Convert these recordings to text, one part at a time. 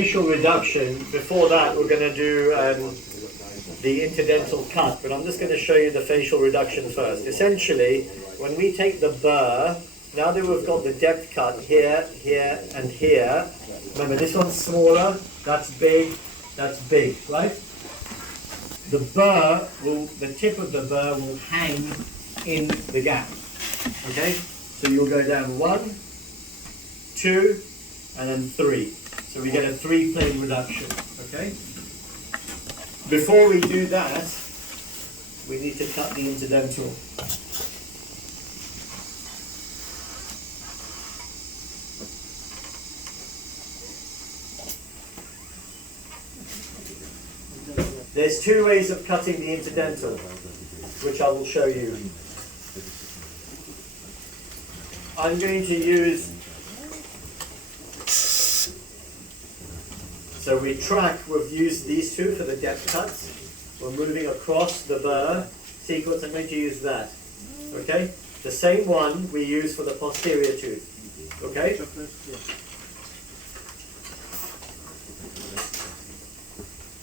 Facial reduction. Before that, we're going to do the interdental cut, but I'm just going to show you the facial reduction first. Essentially, when we take the burr, now that we've got the depth cut here, here, and here, remember this one's smaller, that's big, right? The tip of the burr will hang in the gap, okay? So you'll go down 1, 2, and then 3. So we get a 3-plane reduction, okay? Before we do that, we need to cut the interdental. There's 2 ways of cutting the interdental, which I will show you. I'm going to use, so we've used these 2 for the depth cuts. We're moving across the burr sequence. I'm going to use that, okay? The same one we use for the posterior tooth, okay?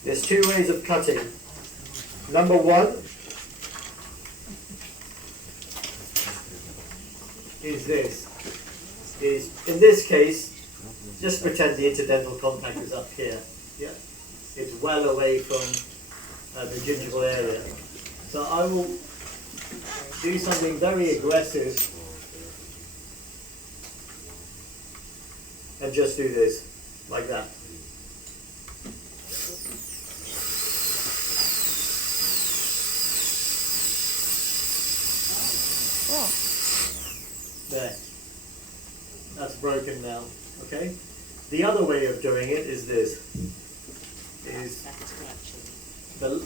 There's 2 ways of cutting. Number 1 is this. In this case, just pretend the interdental contact is up here. Yeah, it's well away from the gingival area. So I will do something very aggressive and just do this, like that. There. That's broken now. Okay? The other way of doing it is this.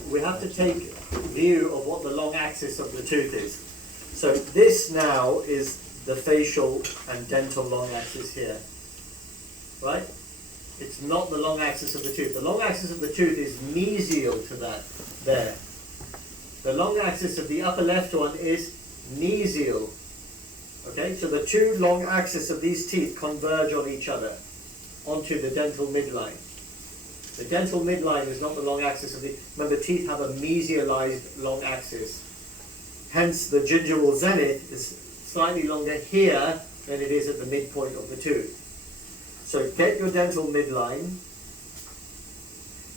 We have to take view of what the long axis of the tooth is. So this now is the facial and dental long axis here. Right? It's not the long axis of the tooth. The long axis of the tooth is mesial to that there. The long axis of the upper left one is mesial. Okay, so the 2 long axes of these teeth converge on each other, onto the dental midline. The dental midline is not the long axis of the, remember, teeth have a mesialized long axis. Hence, the gingival zenith is slightly longer here than it is at the midpoint of the tooth. So get your dental midline.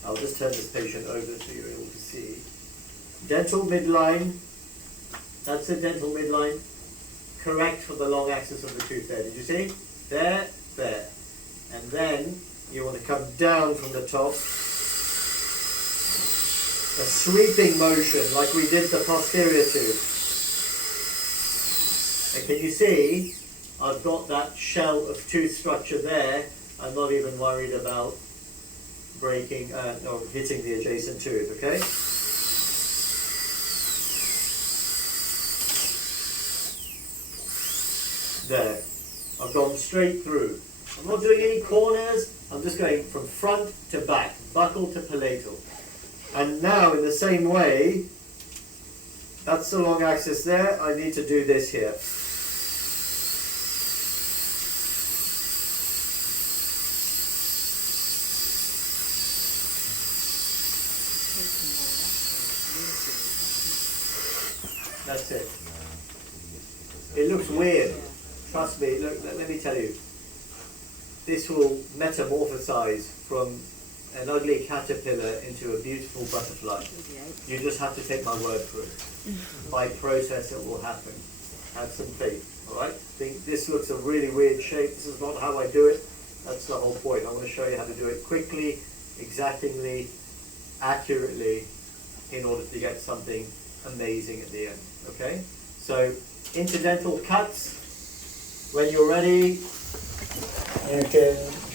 I'll just turn this patient over so you're able to see. Dental midline, that's the dental midline. Correct for the long axis of the tooth there. Did you see? There, there. And then you want to come down from the top. A sweeping motion like we did the posterior tooth. And can you see? I've got that shell of tooth structure there. I'm not even worried about breaking or hitting the adjacent tooth, okay? There. I've gone straight through. I'm not doing any corners. I'm just going from front to back, buccal to palatal. And now in the same way, that's the long axis there. I need to do this here. That's it. It looks weird. Trust me, look, let me tell you. This will metamorphosize from an ugly caterpillar into a beautiful butterfly. You just have to take my word for it. By process it will happen. Have some faith, alright? Think this looks a really weird shape. This is not how I do it. That's the whole point. I want to show you how to do it quickly, exactingly, accurately, in order to get something amazing at the end, okay? So, interdental cuts. When you're ready, you can